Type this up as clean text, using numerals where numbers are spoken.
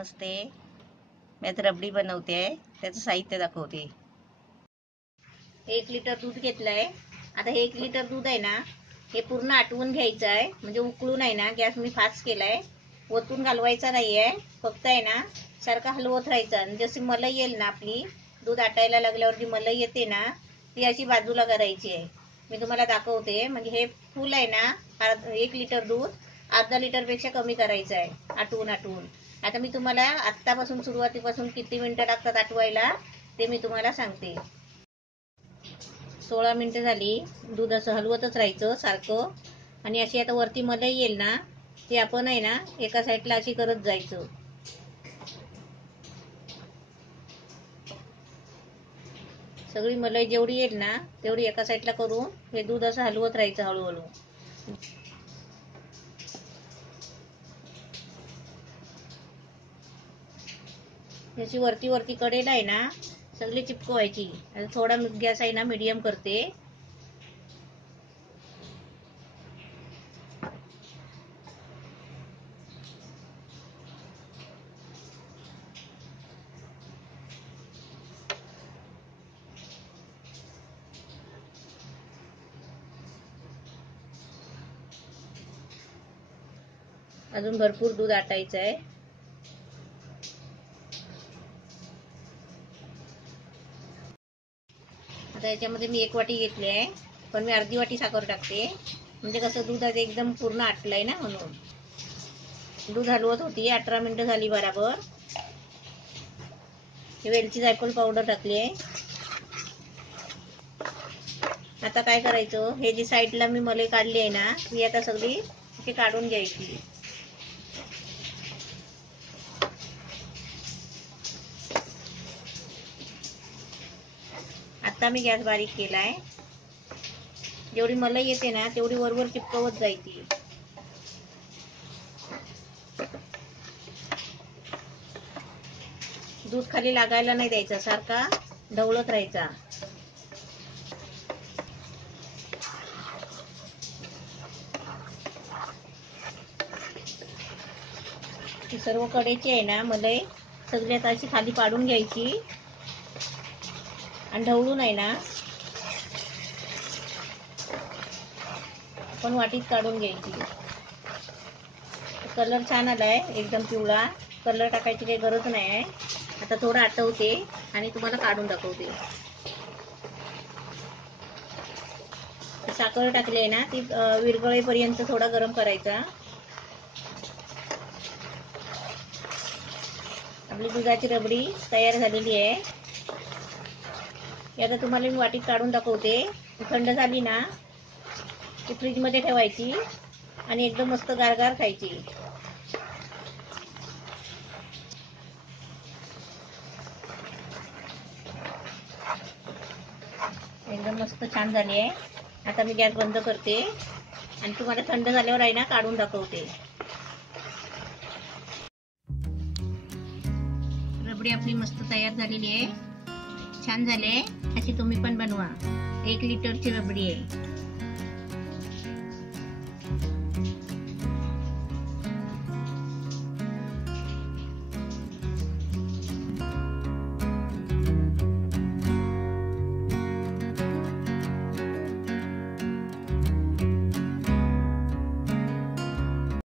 नमस्ते. मी आता रबडी बनवते आहे. त्याचं साहित्य दाखवते. 1 लिटर दूध घेतलंय. आता हे 1 लिटर दूध आहे ना, हे पूर्ण आटवून घ्यायचं आहे. म्हणजे उकळून आहे ना, गॅस मी फास्ट केलाय. ओतून घालवायचा नाहीये, फक्त आहे ना सारखं हलवत राहायचं. आणि जशी मलाई येईल ना, आपली दूध आटायला लागल्यावर जी मलाई येते ना, ती अशी बाजूला करायची आहे. मी तुम्हाला दाखवते. म्हणजे हे फुल आहे ना, 1 लिटर दूध अर्धा लिटर पेक्षा कमी करायचं आहे आटवून. आता मी तुम्हाला आत्तापासून सुरुवातीपासून किती मिनिटं लागतात आटवायला ते मी तुम्हाला सांगते. 16 मिनिटं झाली. दूध असं हलवतच राहायचं सारखं. आणि अशी आता वरती मलाई येईल ना, ती आपण आहे ना एका साईडला अशी करत जायचं. सगळी मलाई जेवढी येईल ना तेवढी एका साईडला करून हे दूध असं हलवत राहायचं हळूहळू. त्याची वरती कडेला आहे ना सगळी चिपकवायची. थोडा गॅस आहे ना मीडियम करते. अजून भरपूर दूध आटायचं आहे. आता याच्यामध्ये मी 1 वाटी घेतली आहे, पण मी अर्धी वाटी साखर टाकते. म्हणजे कसं दूध आता एकदम पूर्ण आटलंय ना, म्हणून. दूध हलवत होती. 18 मिनिटं झाली बराबर. वेलची जायफळ पावडर टाकली आहे. आता काय करायचं, हे जी साईडला मी मलाई काढली आहे ना, ती आता सगळी इथे काढून घ्यायची. आता मी गॅस बारीक केलाय. जेवढी मलाई येते ना तेवढी वरवर चिपकवत जायची. दूध खाली लागायला नाही द्यायचा, सारखा ढवळत राहायचा. ती सर्व कडेची आहे ना मलाई सगळी आता अशी खाली पाडून घ्यायची आणि ढवळून आहे ना पण वाटीत काढून घ्यायची. कलर छान आलाय, एकदम पिवळा. कलर टाकायची काही गरज नाही आहे. आता थोडं आटवते आणि तुम्हाला काढून दाखवते. साखर टाकली आहे ना, ती विरघळेपर्यंत थोडा गरम करायचा. आपली दुधाची रबडी तयार झालेली आहे. आता तुम्हाला मी वाटीत काढून दाखवते. थंड झाली ना ती फ्रीजमध्ये ठेवायची आणि एकदम मस्त गारगार खायची. एकदम मस्त छान झाली आहे. आता मी गॅस बंद करते आणि तुम्हाला थंड झाल्यावर आहे ना काढून दाखवते. रबडी आपली मस्त तयार झालेली आहे. छान झाले. अशी तुम्ही पण बनवा. 1 लिटरची रबडी आहे.